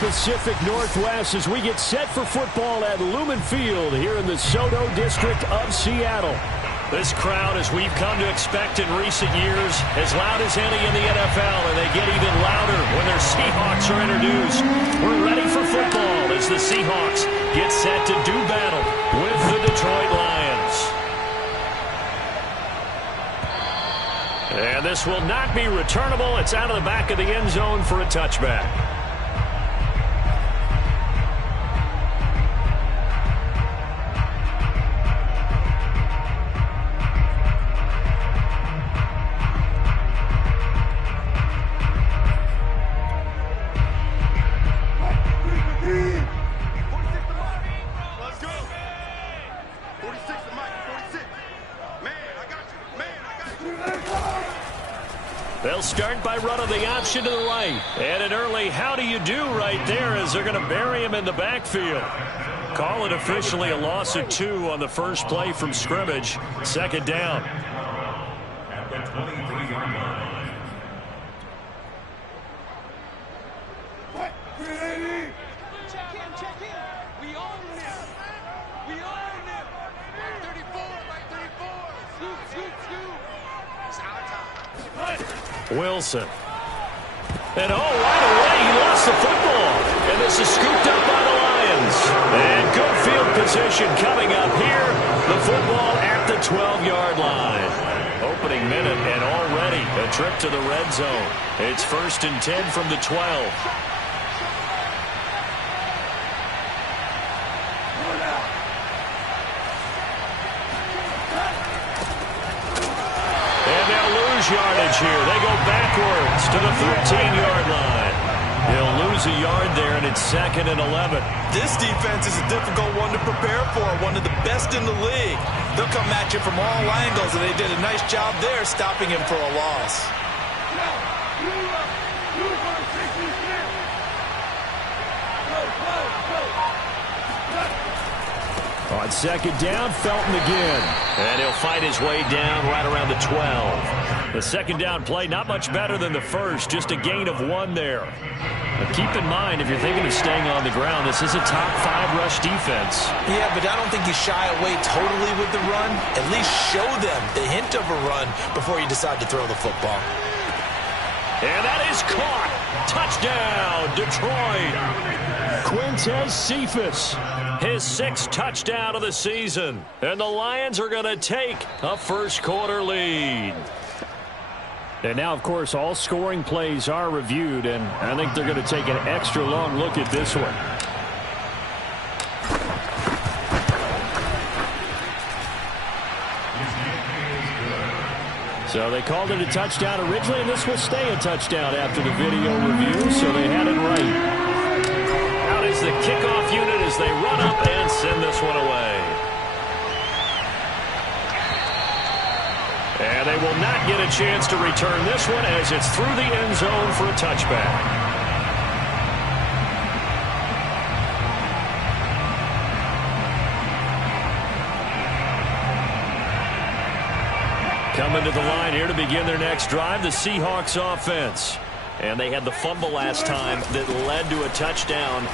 Pacific Northwest as we get set for football at Lumen Field here in the Soto District of Seattle. This crowd, as we've come to expect in recent years, as loud as any in the NFL, and they get even louder when their Seahawks are introduced. We're ready for football as the Seahawks get set to do battle with the Detroit Lions. And this will not be returnable. It's out of the back of the end zone for a touchback. They'll start by running the option to the right. And an early how do you do right there as they're going to bury him in the backfield. Call it officially a loss of 2 on the first play from scrimmage. Second down. At the 23-yard line. Check in. We own him. We own him. 34, right 34. Scoop. It's our time. Wilson. And right away he lost the football. And this is scooped up by the Lions. And good field position coming up here. The football at the 12-yard line. Opening minute and already a trip to the red zone. It's 1st and 10 from the 12. Yardage here. They go backwards to the 13-yard line. He'll lose a yard there, and it's 2nd and 11. This defense is a difficult one to prepare for, one of the best in the league. They'll come at you from all angles, and they did a nice job there stopping him for a loss. On 2nd down, Felton again. And he'll fight his way down right around the 12. The 2nd down play, not much better than the first, just a gain of 1 there. But keep in mind, if you're thinking of staying on the ground, this is a top 5 rush defense. Yeah, but I don't think you shy away totally with the run. At least show them the hint of a run before you decide to throw the football. And that is caught. Touchdown, Detroit. Quintez Cephas, his 6th touchdown of the season. And the Lions are going to take a first-quarter lead. And now, of course, all scoring plays are reviewed, and I think they're going to take an extra long look at this one. So they called it a touchdown originally, and this will stay a touchdown after the video review, so they had it right. Out is the kickoff unit as they run up and send this one away. And they will not get a chance to return this one as it's through the end zone for a touchback. Coming to the line here to begin their next drive, the Seahawks offense. And they had the fumble last time that led to a touchdown.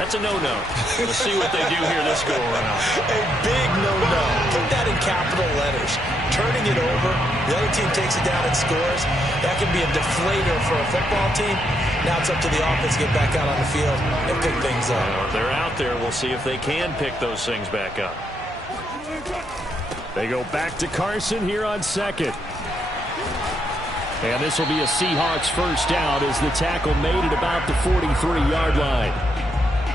That's a no-no. We'll see what they do here this go-around. A big no-no. Put that in capital letters. Turning it over, the other team takes it down and scores. That can be a deflator for a football team. Now it's up to the offense to get back out on the field and pick things up. Well, if they're out there, we'll see if they can pick those things back up. They go back to Carson here on 2nd. And this will be a Seahawks first down as the tackle made at about the 43-yard line.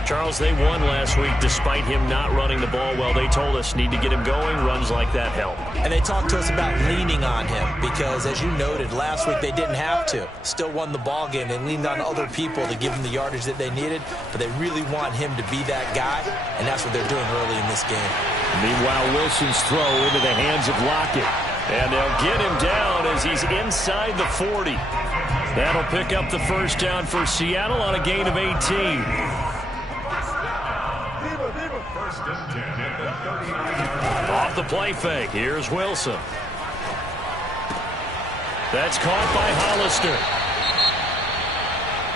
Charles, they won last week despite him not running the ball well. They told us need to get him going. Runs like that help. And they talked to us about leaning on him because, as you noted, last week they didn't have to. Still won the ball game. They leaned on other people to give them the yardage that they needed, but they really want him to be that guy, and that's what they're doing early in this game. Meanwhile, Wilson's throw into the hands of Lockett. And they'll get him down as he's inside the 40. That'll pick up the first down for Seattle on a gain of 18. First and 10 at the 39. Off the play fake, here's Wilson. That's caught by Hollister.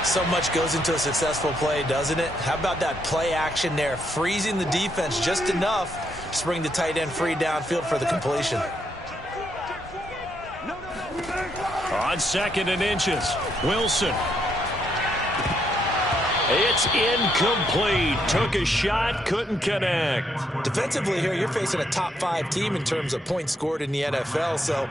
So much goes into a successful play, doesn't it? How about that play action there, freezing the defense just enough to bring the tight end free downfield for the completion. On 2nd and inches, Wilson. It's incomplete. Took a shot, couldn't connect. Defensively here, you're facing a top 5 team in terms of points scored in the NFL. So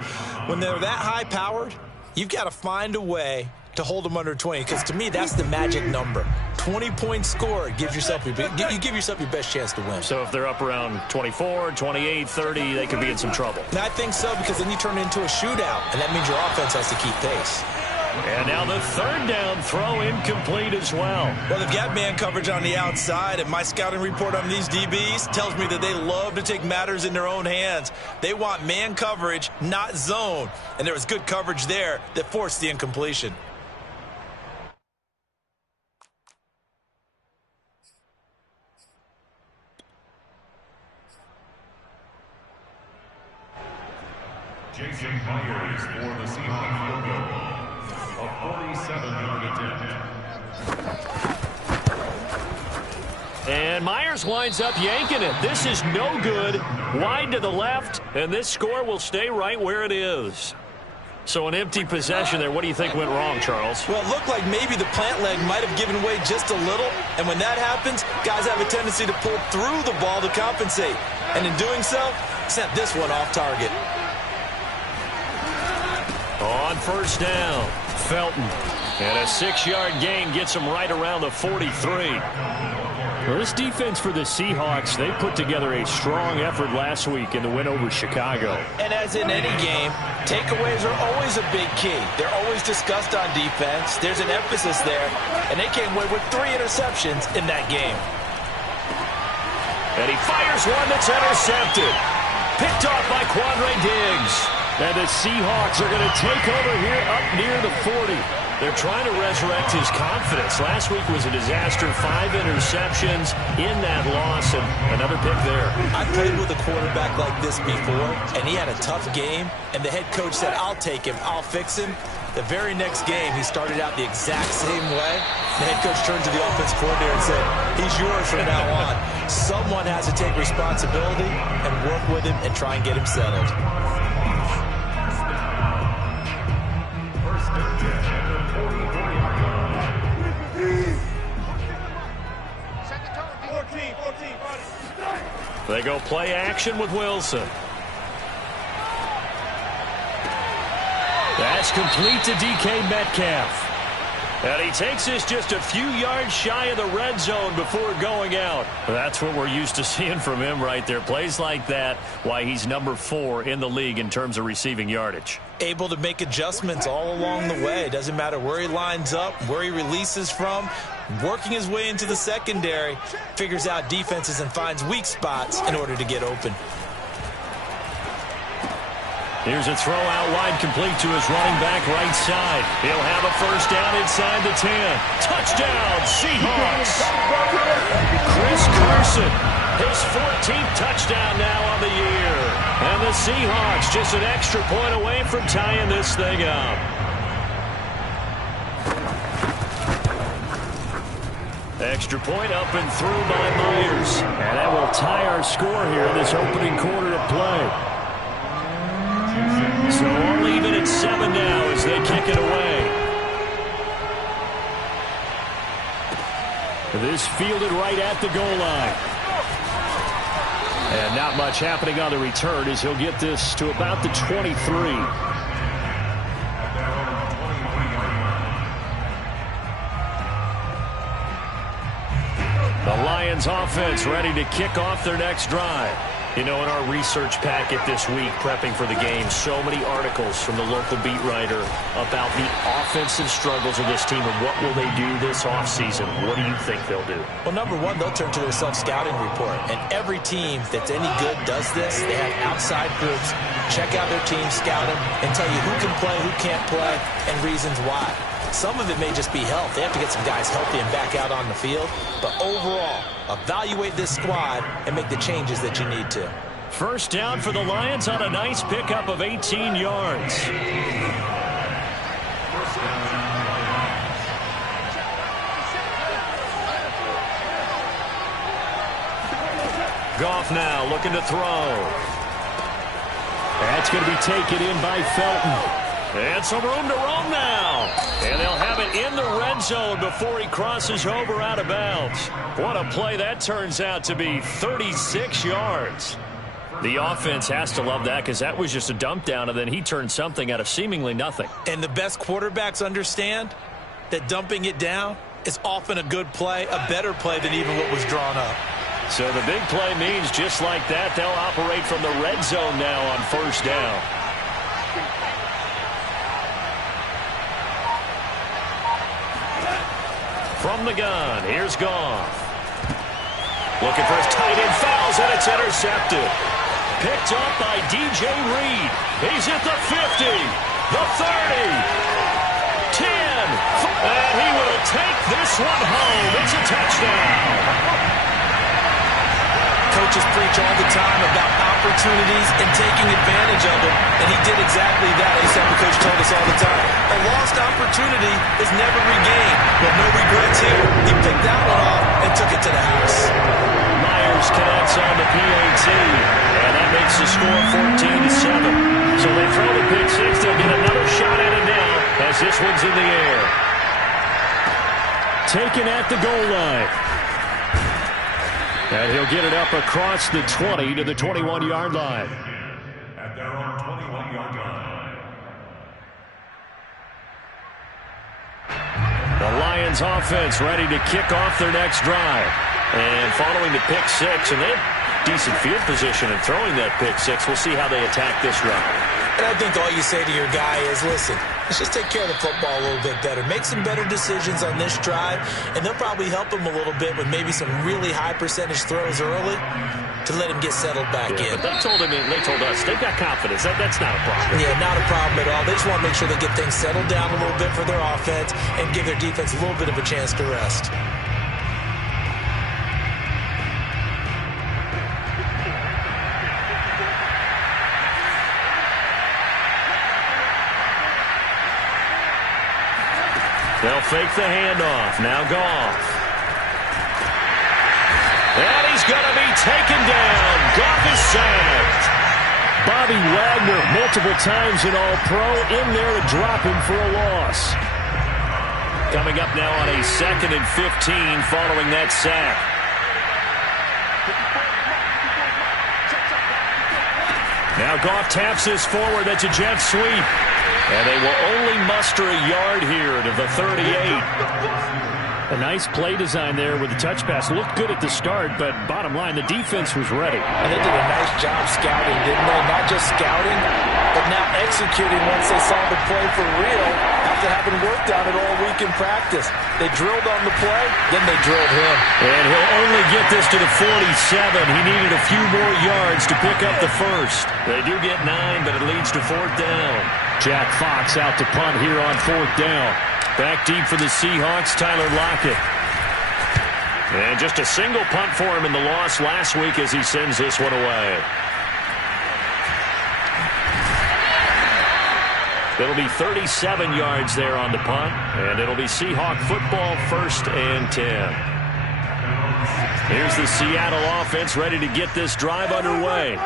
when they're that high-powered, you've got to find a way to hold them under 20, because to me, that's the magic number. 20 points scored gives yourself you give yourself your best chance to win. So if they're up around 24, 28, 30, they could be in some trouble. And I think so, because then you turn it into a shootout, and that means your offense has to keep pace. And now the 3rd down throw incomplete as well. Well, they've got man coverage on the outside, and my scouting report on these DBs tells me that they love to take matters in their own hands. They want man coverage, not zone. And there was good coverage there that forced the incompletion. Jason Myers for the Seahawks field goal. A 47-yard attempt. And Myers winds up yanking it. This is no good. Wide to the left, and this score will stay right where it is. So an empty possession there. What do you think went wrong, Charles? Well, it looked like maybe the plant leg might have given way just a little. And when that happens, guys have a tendency to pull through the ball to compensate. And in doing so, sent this one off target. On 1st down, Felton. And a 6-yard gain gets him right around the 43. Well, this defense for the Seahawks, they put together a strong effort last week in the win over Chicago. And as in any game, takeaways are always a big key. They're always discussed on defense. There's an emphasis there. And they came away with 3 interceptions in that game. And he fires one that's intercepted. Picked off by Quandre Diggs. And the Seahawks are going to take over here up near the 40. They're trying to resurrect his confidence. Last week was a disaster. 5 interceptions in that loss, and another pick there. I played with a quarterback like this before, and he had a tough game, and the head coach said, I'll take him, I'll fix him. The very next game, he started out the exact same way. The head coach turned to the offense coordinator and said, he's yours from now on. Someone has to take responsibility and work with him and try and get him settled. They go play action with Wilson. That's complete to DK Metcalf. And he takes this just a few yards shy of the red zone before going out. That's what we're used to seeing from him right there. Plays like that, why he's number 4 in the league in terms of receiving yardage. Able to make adjustments all along the way. Doesn't matter where he lines up, where he releases from. Working his way into the secondary, figures out defenses and finds weak spots in order to get open. Here's a throw out wide, complete to his running back right side. He'll have a 1st down inside the 10. Touchdown, Seahawks. Chris Carson, his 14th touchdown now on the year. And the Seahawks just an extra point away from tying this thing up. Extra point up and through by Myers. And that will tie our score here in this opening quarter of play. So all even at 7 now as they kick it away. This fielded right at the goal line. And not much happening on the return as he'll get this to about the 23. The Lions offense ready to kick off their next drive. You know, in our research packet this week, prepping for the game, so many articles from the local beat writer about the offensive struggles of this team and what will they do this offseason. What do you think they'll do? Well, number one, they'll turn to their self-scouting report. And every team that's any good does this. They have outside groups, check out their team, scout them, and tell you who can play, who can't play, and reasons why. Some of it may just be health. They have to get some guys healthy and back out on the field. But overall, evaluate this squad and make the changes that you need to. 1st down for the Lions on a nice pickup of 18 yards. Goff now looking to throw. That's going to be taken in by Felton. And some room to roam now. And they'll have it in the red zone before he crosses over out of bounds. What a play that turns out to be. 36 yards. The offense has to love that because that was just a dump down, and then he turned something out of seemingly nothing. And the best quarterbacks understand that dumping it down is often a good play, a better play than even what was drawn up. So the big play means just like that, they'll operate from the red zone now on first down. From the gun, here's Goff. Looking for his tight end, fouls, and it's intercepted. Picked up by DJ Reed. He's at the 50, the 30, 10, and he will take this one home. It's a touchdown. Coaches preach all the time about opportunities and taking advantage of them, and he did exactly that. He said the coach told us all the time. A lost opportunity is never regained. But no regrets here. He picked that one off and took it to the house. Myers connects on the PAT, and that makes the score 14-7. So they throw the pick six. They'll get another shot at it now as this one's in the air. Taken at the goal line. And he'll get it up across the 20 to the 21-yard line. At their own 21-yard line. The Lions offense ready to kick off their next drive. And following the pick six, and they have decent field position in throwing that pick six. We'll see how they attack this drive. And I think all you say to your guy is, listen, let's just take care of the football a little bit better. Make some better decisions on this drive, and they'll probably help him a little bit with maybe some really high percentage throws early to let him get settled back in. But they told us, they've got confidence. That's not a problem. Yeah, not a problem at all. They just want to make sure they get things settled down a little bit for their offense and give their defense a little bit of a chance to rest. They'll fake the handoff. Now Goff. And he's going to be taken down. Goff is sacked. Bobby Wagner, multiple times an All-Pro, in there to drop him for a loss. Coming up now on a 2nd and 15 following that sack. Now Goff taps this forward. That's a jet sweep. And they will only muster a yard here to the 38. A nice play design there with the touch pass. Looked good at the start, but bottom line, the defense was ready. And they did a nice job scouting, didn't they? Not just scouting, but now executing once they saw the play for real after having worked on it all week in practice. They drilled on the play, then they drilled him. And he'll only get this to the 47. He needed a few more yards to pick up the first. They do get 9, but it leads to 4th down. Jack Fox out to punt here on 4th down. Back deep for the Seahawks, Tyler Lockett. And just a single punt for him in the loss last week as he sends this one away. It'll be 37 yards there on the punt, and it'll be Seahawk football, 1st and 10. Here's the Seattle offense ready to get this drive underway.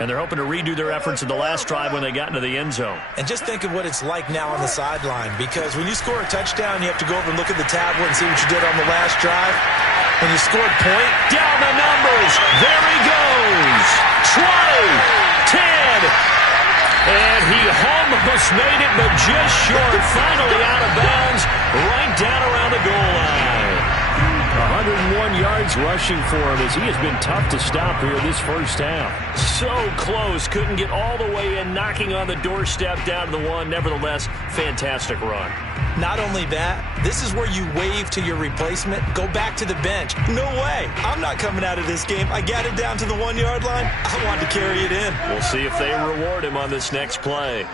And they're hoping to redo their efforts in the last drive when they got into the end zone. And just think of what it's like now on the sideline, because when you score a touchdown, you have to go over and look at the tablet and see what you did on the last drive. When you scored point, down the numbers. There he goes. 20, 10. And he almost made it, but just short. Finally out of bounds, right down around the goal line. 101 yards rushing for him as he has been tough to stop here this first half. So close, couldn't get all the way in, knocking on the doorstep down to the 1. Nevertheless, fantastic run. Not only that, this is where you wave to your replacement, go back to the bench. No way, I'm not coming out of this game. I got it down to the 1-yard line. I wanted to carry it in. We'll see if they reward him on this next play.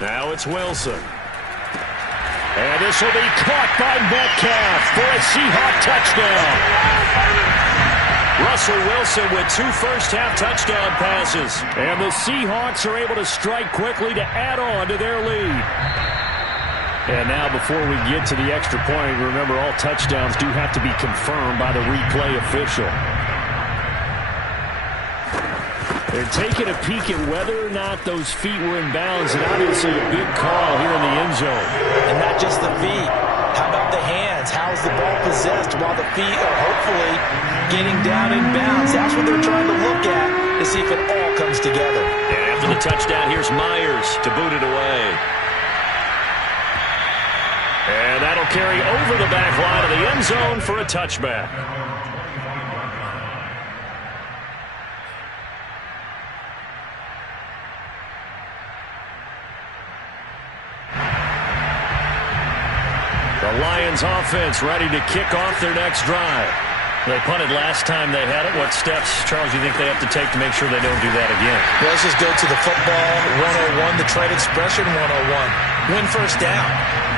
Now it's Wilson. And this will be caught by Metcalf for a Seahawk touchdown. Russell Wilson with 2 first-half touchdown passes. And the Seahawks are able to strike quickly to add on to their lead. And now before we get to the extra point, remember all touchdowns do have to be confirmed by the replay official. They're taking a peek at whether or not those feet were in bounds, and obviously a big call here in the end zone. And not just the feet. How about the hands? How's the ball possessed while the feet are hopefully getting down in bounds? That's what they're trying to look at to see if it all comes together. And after the touchdown, here's Myers to boot it away. And that'll carry over the back line of the end zone for a touchback. The Lions offense ready to kick off their next drive. They punted last time they had it. What steps, Charles, do you think they have to take to make sure they don't do that again? Well, let's just go to the football 101, the trade expression 101. Win first down.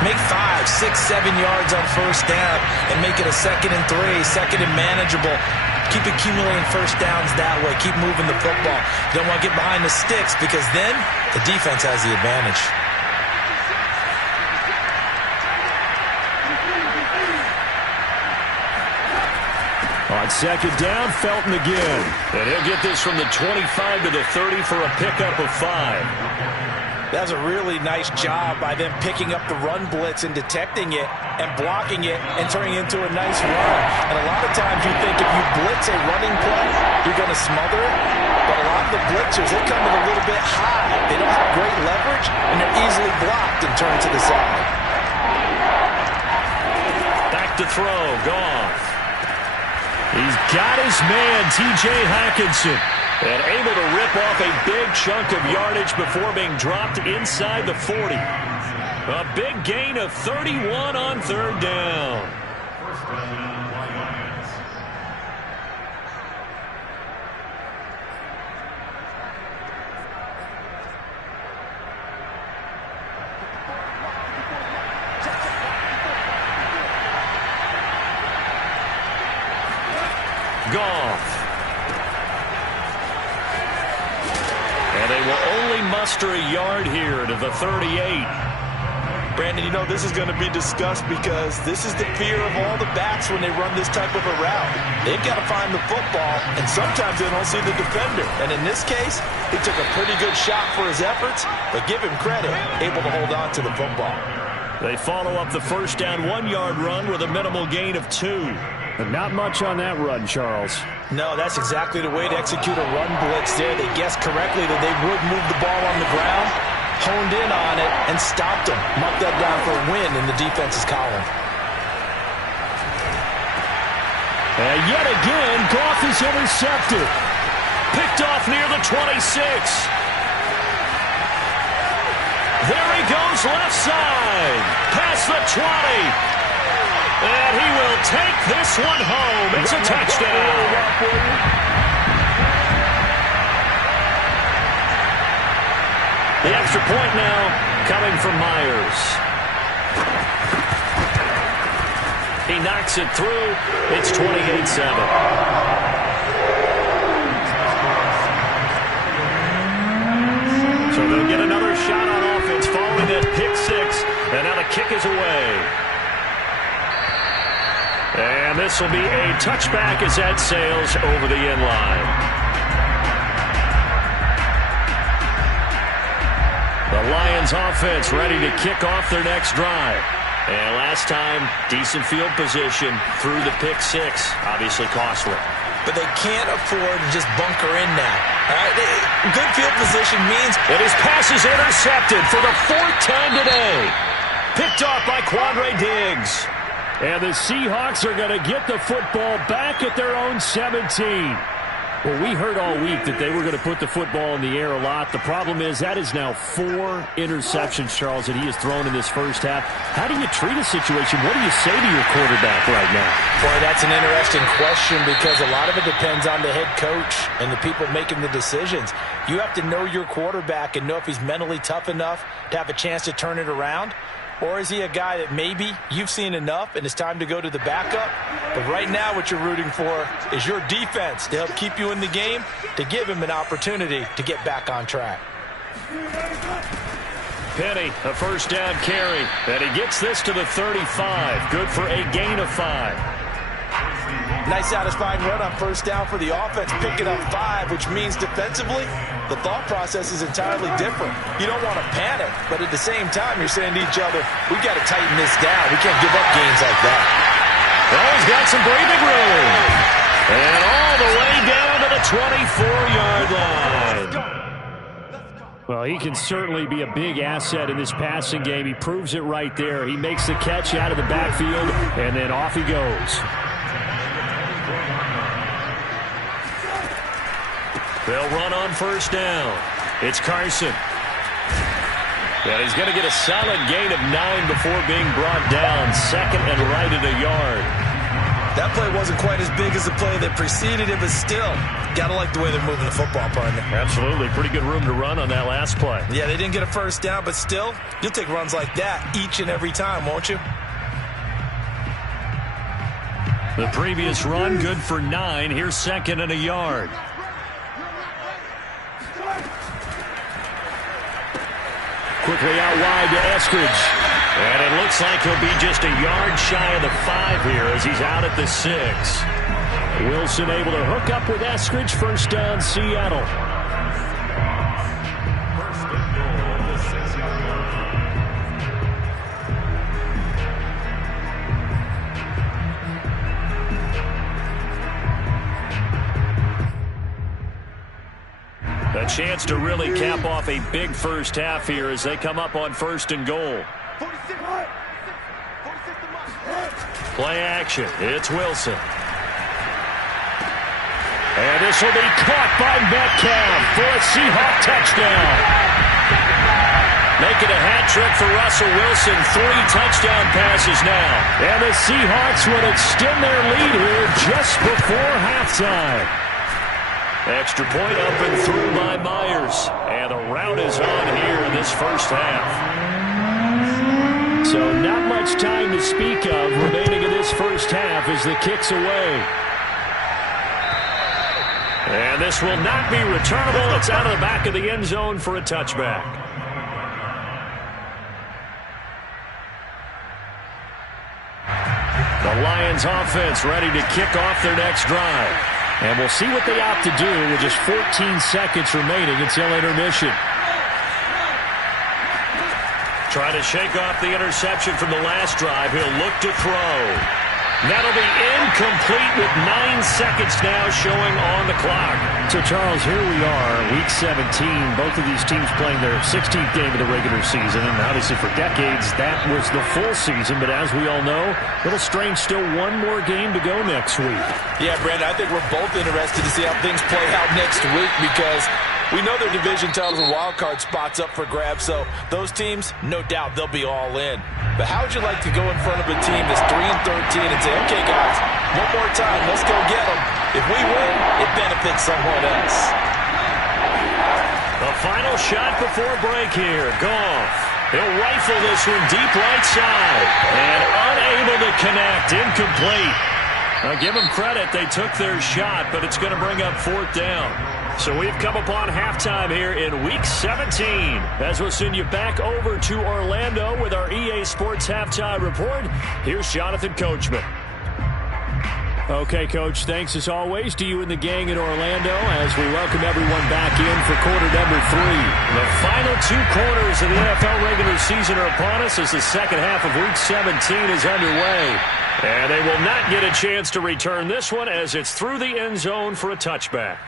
Make 5, 6, 7 yards on first down and make it a 2nd and 3, 2nd and manageable. Keep accumulating first downs that way. Keep moving the football. You don't want to get behind the sticks because then the defense has the advantage. On second down, Felton again. And he'll get this from the 25 to the 30 for a pickup of 5. That's a really nice job by them picking up the run blitz and detecting it and blocking it and turning it into a nice run. And a lot of times you think if you blitz a running play, you're going to smother it. But a lot of the blitzers, they come in a little bit high. They don't have great leverage, and they're easily blocked and turned to the side. Back to throw, Goff. He's got his man, T.J. Hockenson, and able to rip off a big chunk of yardage before being dropped inside the 40. A big gain of 31 on third down. First down, Lions. Goff. And they will only muster a yard here to the 38. Brandon, you know this is going to be discussed because this is the fear of all the backs when they run this type of a route. They've got to find the football, and sometimes they don't see the defender. And in this case, he took a pretty good shot for his efforts, but give him credit, able to hold on to the football. They follow up the first down 1-yard run with a minimal gain of 2. But not much on that run, Charles. No, that's exactly the way to execute a run blitz there. They guessed correctly that they would move the ball on the ground, honed in on it, and stopped them. Marked that down for a win in the defense's column. And yet again, Goff is intercepted. Picked off near the 26. There he goes left side. Past the 20. And he will take this one home. It's a touchdown. The extra point now coming from Myers. He knocks it through. It's 28-7. So they'll get another shot on offense following that pick 6. And now the kick is away. And this will be a touchback as that sails over the end line. The Lions offense ready to kick off their next drive. And last time, decent field position through the pick 6. Obviously costly. But they can't afford to just bunker in now. All right, good field position means that his pass is intercepted for the 4th time today. Picked off by Quandre Diggs. And the Seahawks are going to get the football back at their own 17. Well, we heard all week that they were going to put the football in the air a lot. The problem is that is now 4 interceptions, Charles, that he has thrown in this first half. How do you treat a situation? What do you say to your quarterback right now? Boy, that's an interesting question because a lot of it depends on the head coach and the people making the decisions. You have to know your quarterback and know if he's mentally tough enough to have a chance to turn it around. Or is he a guy that maybe you've seen enough and it's time to go to the backup? But right now what you're rooting for is your defense to help keep you in the game, to give him an opportunity to get back on track. Penny, a first down carry. And he gets this to the 35. Good for a gain of 5. Nice satisfying run on first down for the offense, picking up 5, which means defensively, the thought process is entirely different. You don't want to panic, but at the same time, you're saying to each other, we got to tighten this down. We can't give up games like that. Well, he's got some breathing room. And all the way down to the 24-yard line. Well, he can certainly be a big asset in this passing game. He proves it right there. He makes the catch out of the backfield, and then off he goes. They'll run on first down. It's Carson. And he's going to get a solid gain of 9 before being brought down. Second and right at a yard. That play wasn't quite as big as the play that preceded it, but still, got to like the way they're moving the football, partner. Absolutely. Pretty good room to run on that last play. Yeah, they didn't get a first down, but still, you'll take runs like that each and every time, won't you? The previous run, good for 9. Here's second and a yard. Quickly out wide to Eskridge. And it looks like he'll be just a yard shy of the 5 here as he's out at the 6. Wilson able to hook up with Eskridge. First down, Seattle. First and goal at the 6-yard line. A chance to really cap off a big first half here as they come up on first and goal. Play action. It's Wilson. And this will be caught by Metcalf for a Seahawk touchdown. Making a hat trick for Russell Wilson. 3 touchdown passes now. And the Seahawks will extend their lead here just before halftime. Extra point up and through by Myers. And the route is on here in this first half. So not much time to speak of remaining in this first half as the kick's away. And this will not be returnable. It's out of the back of the end zone for a touchback. The Lions offense ready to kick off their next drive. And we'll see what they opt to do with just 14 seconds remaining until intermission. Try to shake off the interception from the last drive. He'll look to throw. That'll be incomplete with 9 seconds now showing on the clock. So, Charles, here we are, week 17. Both of these teams playing their 16th game of the regular season. And obviously for decades, that was the full season. But as we all know, a little strange, still one more game to go next week. Yeah, Brandon, I think we're both interested to see how things play out next week because we know their division titles and wild card spots up for grabs, so those teams, no doubt, they'll be all in. But how would you like to go in front of a team that's 3-13 and say, okay, guys, one more time, let's go get them. If we win, it benefits someone else. The final shot before break here. Goff. He'll rifle this one deep right side. And unable to connect. Incomplete. Now, give them credit. They took their shot, but it's going to bring up 4th down. So we've come upon halftime here in Week 17. As we'll send you back over to Orlando with our EA Sports Halftime Report. Here's Jonathan Coachman. Okay, Coach, thanks as always to you and the gang in Orlando as we welcome everyone back in for quarter number 3. The final 2 quarters of the NFL regular season are upon us as the second half of Week 17 is underway. And they will not get a chance to return this one as it's through the end zone for a touchback.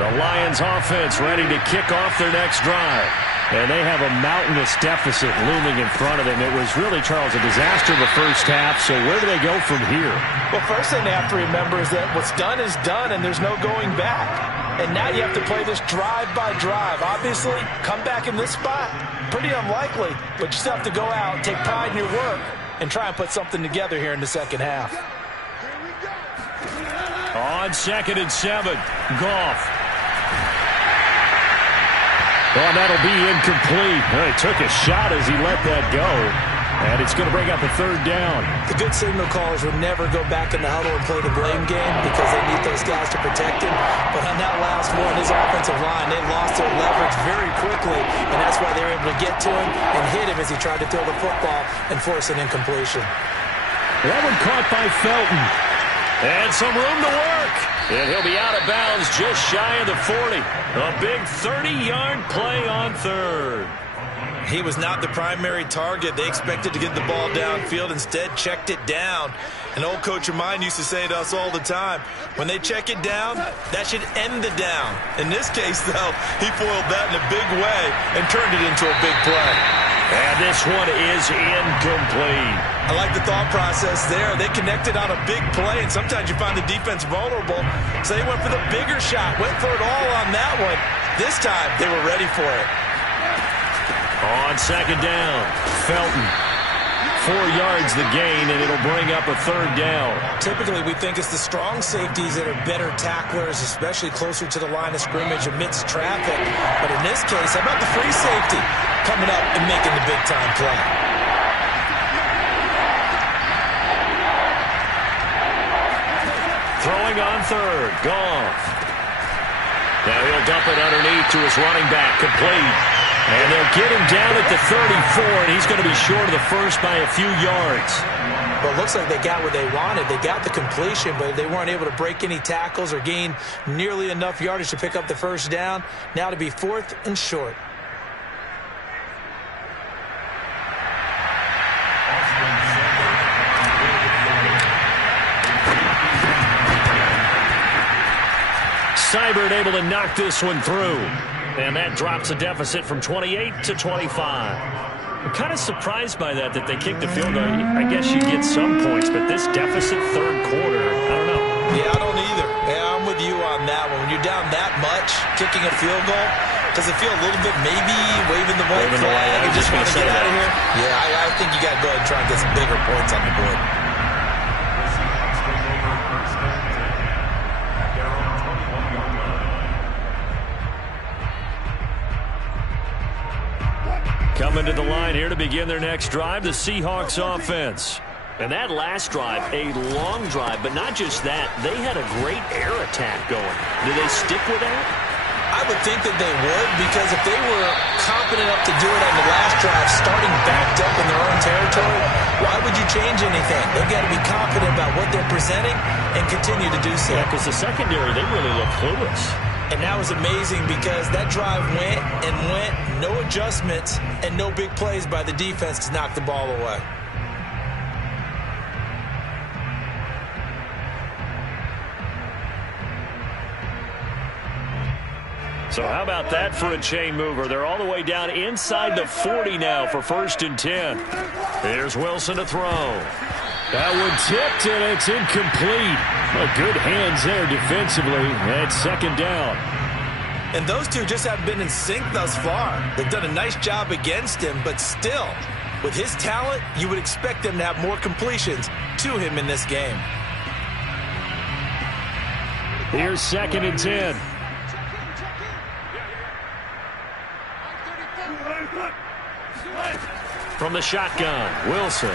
The Lions offense ready to kick off their next drive. And they have a mountainous deficit looming in front of them. It was really, Charles, a disaster the first half. So where do they go from here? Well, first thing they have to remember is that what's done is done, and there's no going back. And now you have to play this drive by drive. Obviously, come back in this spot, pretty unlikely. But you still have to go out, take pride in your work, and try and put something together here in the second half. On 2nd and 7, Goff. Oh, that'll be incomplete. Well, he took a shot as he let that go. And it's going to bring up a 3rd down. The good signal callers would never go back in the huddle and play the blame game because they need those guys to protect him. But on that last one, his offensive line, they lost their leverage very quickly. And that's why they were able to get to him and hit him as he tried to throw the football and force an incompletion. That one caught by Felton. And some room to work. And he'll be out of bounds just shy of the 40. A big 30-yard play on third. He was not the primary target. They expected to get the ball downfield. Instead, checked it down. An old coach of mine used to say to us all the time, when they check it down, that should end the down. In this case, though, he foiled that in a big way and turned it into a big play. And this one is incomplete. I like the thought process there. They connected on a big play, and sometimes you find the defense vulnerable. So they went for the bigger shot, went for it all on that one. This time, they were ready for it. On second down, Felton. 4 yards the gain, and it'll bring up a third down. Typically, we think it's the strong safeties that are better tacklers, especially closer to the line of scrimmage amidst traffic. But in this case, how about the free safety coming up and making the big-time play? Throwing on third, Goff. Now he'll dump it underneath to his running back, complete. And they'll get him down at the 34, and he's going to be short of the first by a few yards. Well, it looks like they got what they wanted. They got the completion, but they weren't able to break any tackles or gain nearly enough yardage to pick up the first down. Now to be 4th and short. Seibert able to knock this one through. And that drops a deficit from 28 to 25. I'm kind of surprised by that they kicked the field goal. I guess you get some points, but this deficit third quarter, I don't know. Yeah, I don't either. Yeah, I'm with you on that one. When you're down that much, kicking a field goal, does it feel a little bit maybe waving the white flag and just want to get out of here? Yeah, I think you got to go ahead and try and get some bigger points on the board. Coming to the line here to begin their next drive, the Seahawks offense. And that last drive, a long drive, but not just that. They had a great air attack going. Do they stick with that? I would think that they would, because if they were confident enough to do it on the last drive, starting backed up in their own territory, why would you change anything? They've got to be confident about what they're presenting and continue to do so. Yeah, because the secondary, they really look clueless. And that was amazing because that drive went and went, no adjustments and no big plays by the defense to knock the ball away. So how about that for a chain mover? They're all the way down inside the 40 now for 1st and 10. Here's Wilson to throw. That one tipped, and it's incomplete. Well, good hands there defensively. That's 2nd down. And those two just haven't been in sync thus far. They've done a nice job against him, but still, with his talent, you would expect them to have more completions to him in this game. Here's 2nd and 10. From the shotgun, Wilson.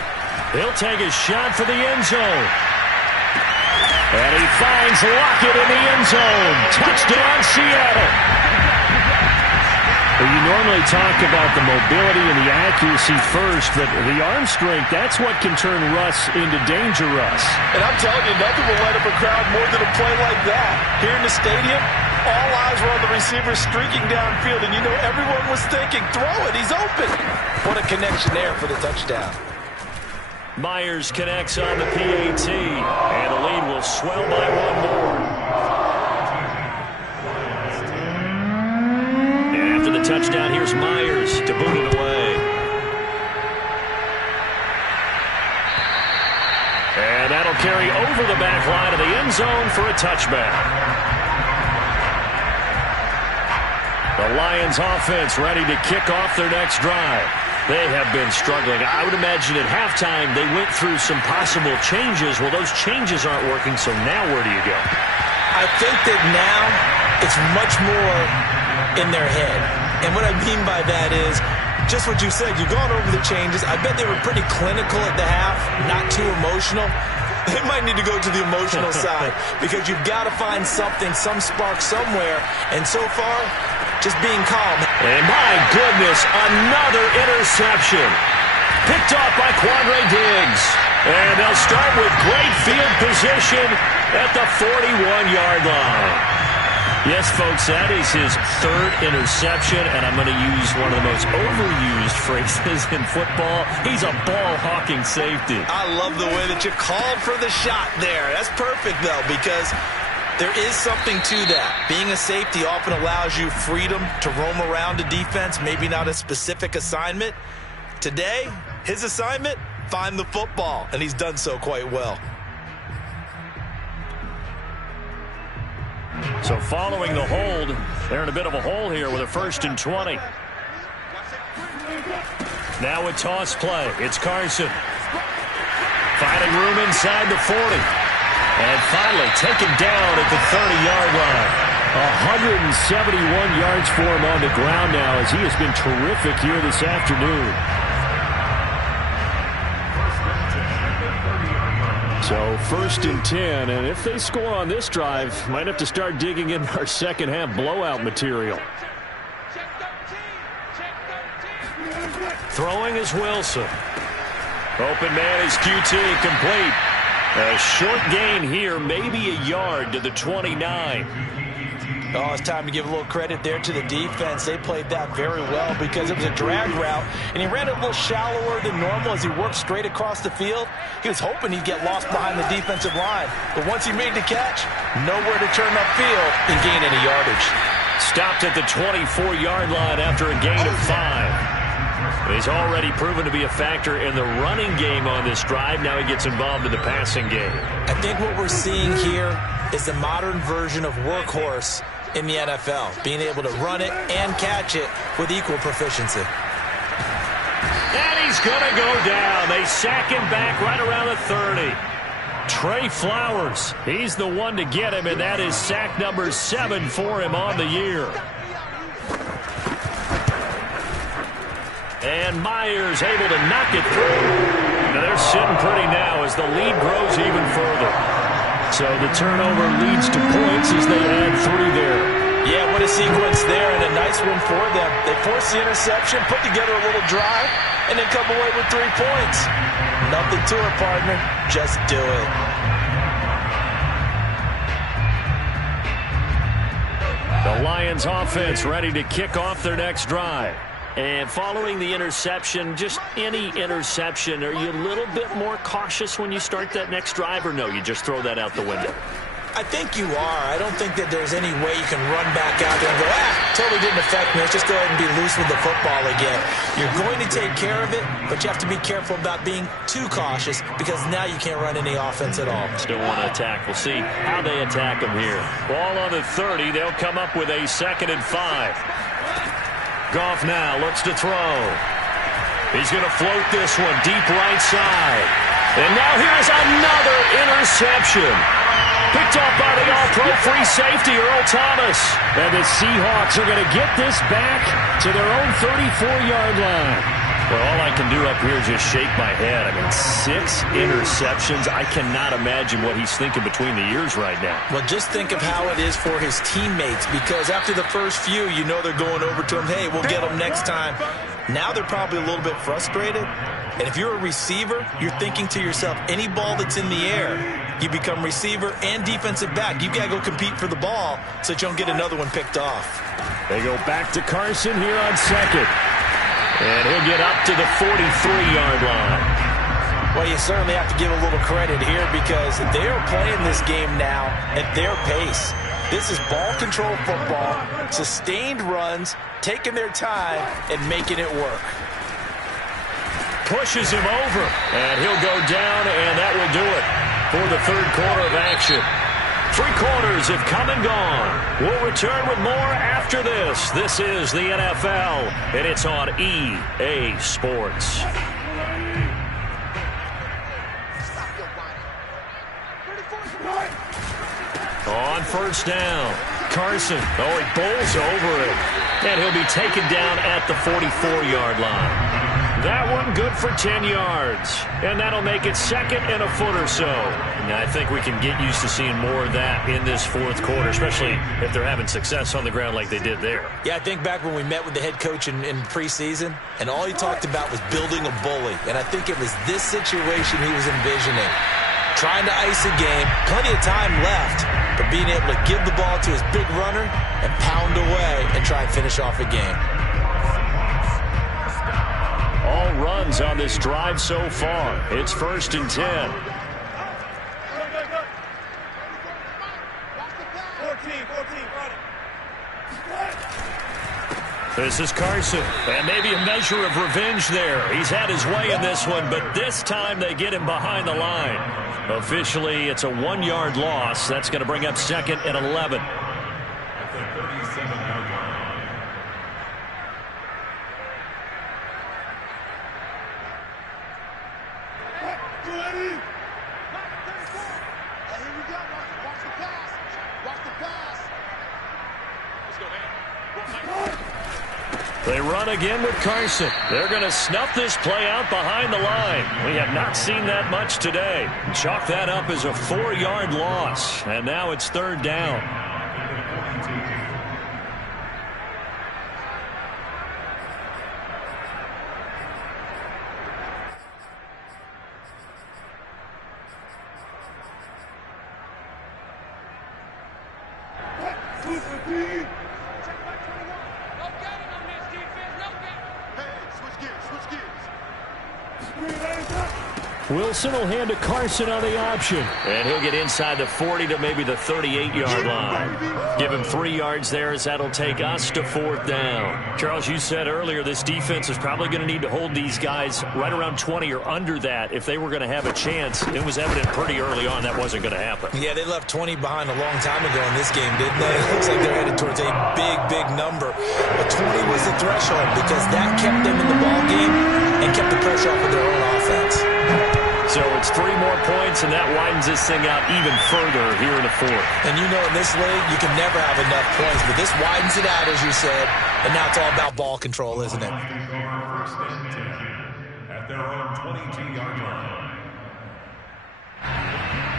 He'll take a shot for the end zone. And he finds Lockett in the end zone. Touchdown, Seattle. Well, you normally talk about the mobility and the accuracy first, but the arm strength, that's what can turn Russ into danger Russ. And I'm telling you, nothing will light up a crowd more than a play like that. Here in the stadium, all eyes were on the receiver streaking downfield, and you know everyone was thinking, throw it, he's open. What a connection there for the touchdown. Myers connects on the PAT, and the lead will swell by 1 more. And after the touchdown, here's Myers to boot it away. And that'll carry over the back line of the end zone for a touchback. The Lions offense ready to kick off their next drive. They have been struggling. I would imagine at halftime they went through some possible changes. Well, those changes aren't working, so now where do you go? I think that now it's much more in their head. And what I mean by that is just what you said. You've gone over the changes. I bet they were pretty clinical at the half, not too emotional. They might need to go to the emotional side because you've got to find something, some spark somewhere. And so far, just being calm. And my goodness, another interception. Picked off by Quandre Diggs. And they'll start with great field position at the 41-yard line. Yes, folks, that is his third interception, and I'm going to use one of the most overused phrases in football. He's a ball-hawking safety. I love the way that you called for the shot there. That's perfect, though, because there is something to that. Being a safety often allows you freedom to roam around a defense, maybe not a specific assignment. Today, his assignment, find the football, and he's done so quite well. So following the hold, they're in a bit of a hole here with a 1st and 20. Now a toss play. It's Carson. Finding room inside the 40. And finally taken down at the 30-yard line. 171 yards for him on the ground now as he has been terrific here this afternoon. So 1st and 10, and if they score on this drive, might have to start digging in our second half blowout material. Throwing is Wilson. Open man is QT, complete. A short gain here, maybe a yard to the 29. Oh, it's time to give a little credit there to the defense. They played that very well because it was a drag route, and he ran it a little shallower than normal as he worked straight across the field. He was hoping he'd get lost behind the defensive line, but once he made the catch, nowhere to turn upfield and gain any yardage. Stopped at the 24-yard line after a gain of 5. He's already proven to be a factor in the running game on this drive. Now he gets involved in the passing game. I think what we're seeing here is the modern version of workhorse in the NFL, being able to run it and catch it with equal proficiency. And he's going to go down. They sack him back right around the 30. Trey Flowers, he's the one to get him, and that is sack number 7 for him on the year. And Myers able to knock it through. Now they're sitting pretty now as the lead grows even further. So the turnover leads to points as they add 3 there. Yeah, what a sequence there, and a nice one for them. They force the interception, put together a little drive, and then come away with 3 points. Nothing to it, partner. Just do it. The Lions offense ready to kick off their next drive. And following the interception, just any interception, are you a little bit more cautious when you start that next drive, or no, you just throw that out the window? I think you are. I don't think that there's any way you can run back out there and go, totally didn't affect me. Let's just go ahead and be loose with the football again. You're going to take care of it, but you have to be careful about being too cautious because now you can't run any offense at all. Still want to attack. We'll see how they attack them here. Ball on the 30. They'll come up with a 2nd and 5. Goff now looks to throw. He's going to float this one deep right side. And now here's another interception. Picked off by the all-pro free safety, Earl Thomas. And the Seahawks are going to get this back to their own 34-yard line. Well, all I can do up here is just shake my head. I mean, 6 interceptions. I cannot imagine what he's thinking between the ears right now. Well, just think of how it is for his teammates, because after the first few, you know they're going over to him, hey, we'll get him next time. Now they're probably a little bit frustrated. And if you're a receiver, you're thinking to yourself, any ball that's in the air, you become receiver and defensive back. You got to go compete for the ball so that you don't get another one picked off. They go back to Carson here on 2nd. And he'll get up to the 43-yard line. Well, you certainly have to give a little credit here because they are playing this game now at their pace. This is ball control football, sustained runs, taking their time, and making it work. Pushes him over, and he'll go down, and that will do it for the 3rd quarter of action. 3 quarters have come and gone. We'll return with more after this. This is the NFL, and it's on EA Sports. On 1st down, Carson. Oh, he bowls over it. And he'll be taken down at the 44-yard line. That one good for 10 yards. And that'll make it second and a foot or so. And I think we can get used to seeing more of that in this fourth quarter, especially if they're having success on the ground like they did there. Yeah, I think back when we met with the head coach in preseason, and all he talked about was building a bully. And I think it was this situation he was envisioning. Trying to ice a game, plenty of time left, but being able to give the ball to his big runner and pound away and try and finish off a game. All runs on this drive so far. It's 1st and 10. 14, This is Carson, and maybe a measure of revenge there. He's had his way in this one, but this time they get him behind the line. Officially, it's a 1-yard loss. That's going to bring up 2nd and 11. At the 37-yard line. They run again with Carson. They're going to snuff this play out behind the line. We have not seen that much today. Chalk that up as a 4-yard loss. And now it's 3rd down. Wilson will hand to Carson on the option. And he'll get inside the 40 to maybe the 38-yard line. Give him 3 yards there as that'll take us to 4th down. Charles, you said earlier this defense is probably going to need to hold these guys right around 20 or under that if they were going to have a chance. It was evident pretty early on that wasn't going to happen. Yeah, they left 20 behind a long time ago in this game, didn't they? It looks like they're headed towards a big, big number. But 20 was the threshold because that kept them in the ball game and kept the pressure off of their own offense. So it's 3 more points, and that widens this thing out even further here in the 4th. And you know in this league, you can never have enough points, but this widens it out, as you said, and now it's all about ball control, isn't it? First and 10 at their own 22-yard line.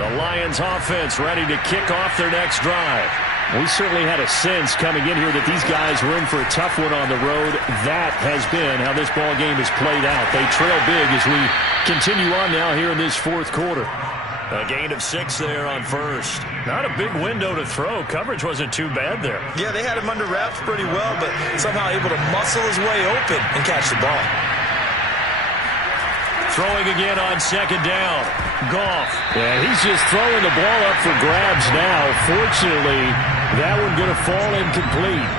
The Lions offense ready to kick off their next drive. We certainly had a sense coming in here that these guys were in for a tough one on the road. That has been how this ball game has played out. They trail big as we continue on now here in this 4th quarter. A gain of 6 there on 1st. Not a big window to throw. Coverage wasn't too bad there. Yeah, they had him under wraps pretty well, but somehow able to muscle his way open and catch the ball. Throwing again on 2nd down. Goff. Yeah, he's just throwing the ball up for grabs now. Fortunately, that one going to fall incomplete.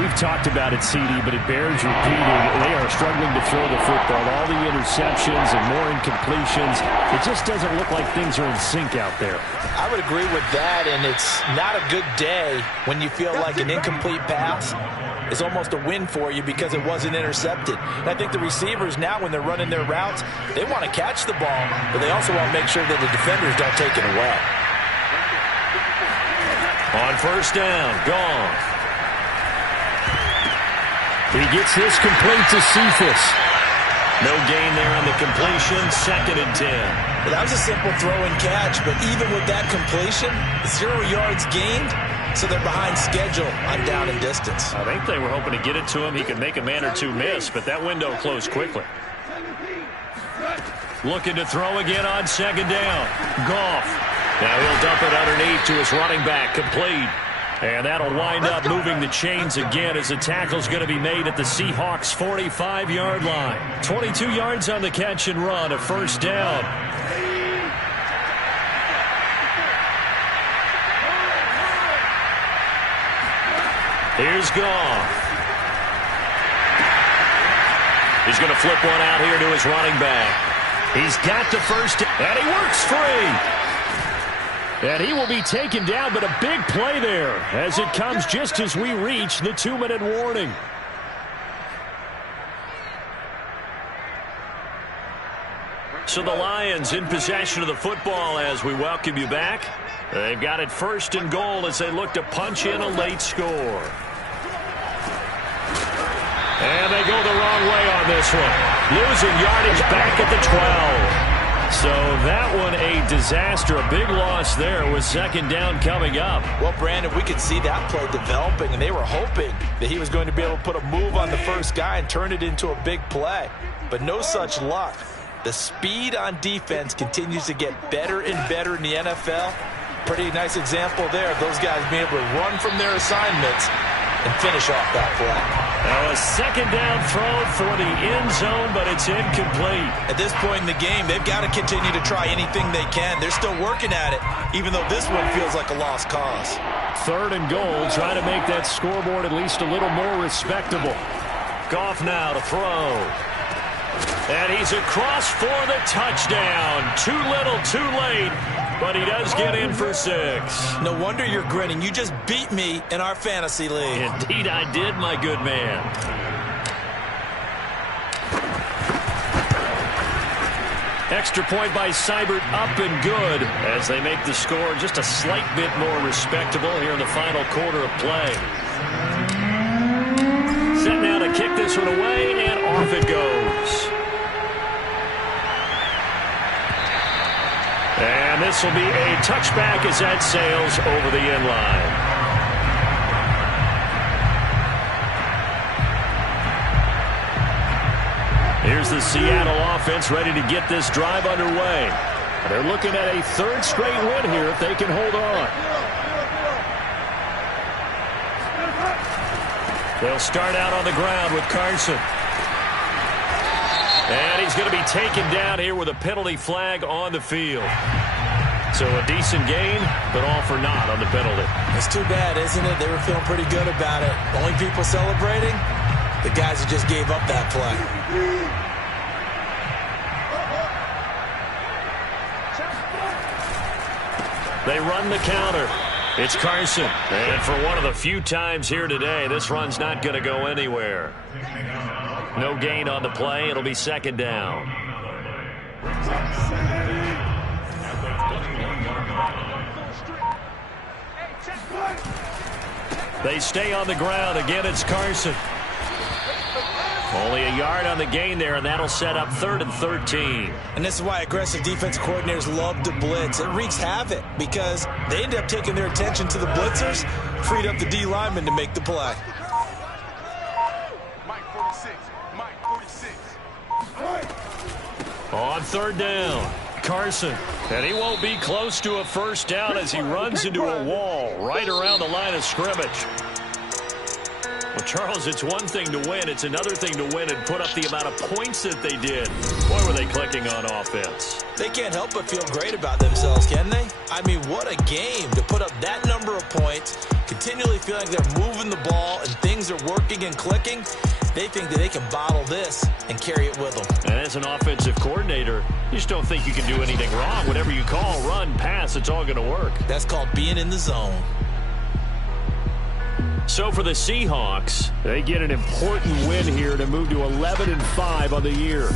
We've talked about it, CD, but it bears repeating. They are struggling to throw the football. All the interceptions and more incompletions. It just doesn't look like things are in sync out there. I would agree with that, and it's not a good day when you feel like an incomplete pass is almost a win for you because it wasn't intercepted. And I think the receivers now, when they're running their routes, they want to catch the ball, but they also want to make sure that the defenders don't take it away. On 1st down, Goff. He gets this complete to Cephas. No gain there on the completion. 2nd and 10. Well, that was a simple throw and catch, but even with that completion, 0 yards gained, so they're behind schedule on down and distance. I think they were hoping to get it to him. He could make a man or two miss, but that window closed quickly. Looking to throw again on 2nd down. Goff. Now he'll dump it underneath to his running back. Complete. And that'll wind up moving the chains again as the tackle's going to be made at the Seahawks' 45-yard line. 22 yards on the catch and run, a 1st down. Here's Goff. He's going to flip one out here to his running back. He's got the 1st, and he works free. And he will be taken down, but a big play there as it comes just as we reach the 2-minute warning. So the Lions in possession of the football as we welcome you back. They've got it 1st and goal as they look to punch in a late score. And they go the wrong way on this one. Losing yardage back at the 12. So that one a disaster. A big loss there with second down coming up. Well, Brandon, we could see that play developing, and they were hoping that he was going to be able to put a move on the first guy and turn it into a big play. But no such luck. The speed on defense continues to get better and better in the NFL. Pretty nice example there of those guys being able to run from their assignments and finish off that play. Now a second down throw for the end zone, but it's incomplete. At this point in the game, they've got to continue to try anything they can. They're still working at it, even though this one feels like a lost cause. 3rd and goal, try to make that scoreboard at least a little more respectable. Goff now to throw. And he's across for the touchdown. Too little, too late. But he does get in for 6. No wonder you're grinning. You just beat me in our fantasy league. Indeed I did, my good man. Extra point by Seibert, up and good as they make the score just a slight bit more respectable here in the final quarter of play. Set now to kick this one away, and off it goes. And this will be a touchback as that sails over the end line. Here's the Seattle offense ready to get this drive underway. They're looking at a 3rd straight win here if they can hold on. They'll start out on the ground with Carson. And he's going to be taken down here with a penalty flag on the field. So a decent gain, but all for naught on the penalty. It's too bad, isn't it? They were feeling pretty good about it. Only people celebrating, the guys who just gave up that play. They run the counter. It's Carson. And for one of the few times here today, this run's not going to go anywhere. No gain on the play. It'll be second down. They stay on the ground. Again, it's Carson. Only a yard on the gain there, and that'll set up 3rd and 13. And this is why aggressive defense coordinators love to blitz. It wreaks havoc because they end up taking their attention to the blitzers, freed up the D lineman to make the play. On 3rd down, Carson. And he won't be close to a first down as he runs into a wall right around the line of scrimmage. Well, Charles, it's one thing to win. It's another thing to win and put up the amount of points that they did. Boy, were they clicking on offense. They can't help but feel great about themselves, can they? I mean, what a game to put up that number of points, continually feeling like they're moving the ball and things are working and clicking. They think that they can bottle this and carry it with them. And as an offensive coordinator, you just don't think you can do anything wrong. Whatever you call, run, pass, it's all going to work. That's called being in the zone. So for the Seahawks, they get an important win here to move to 11-5 on the year.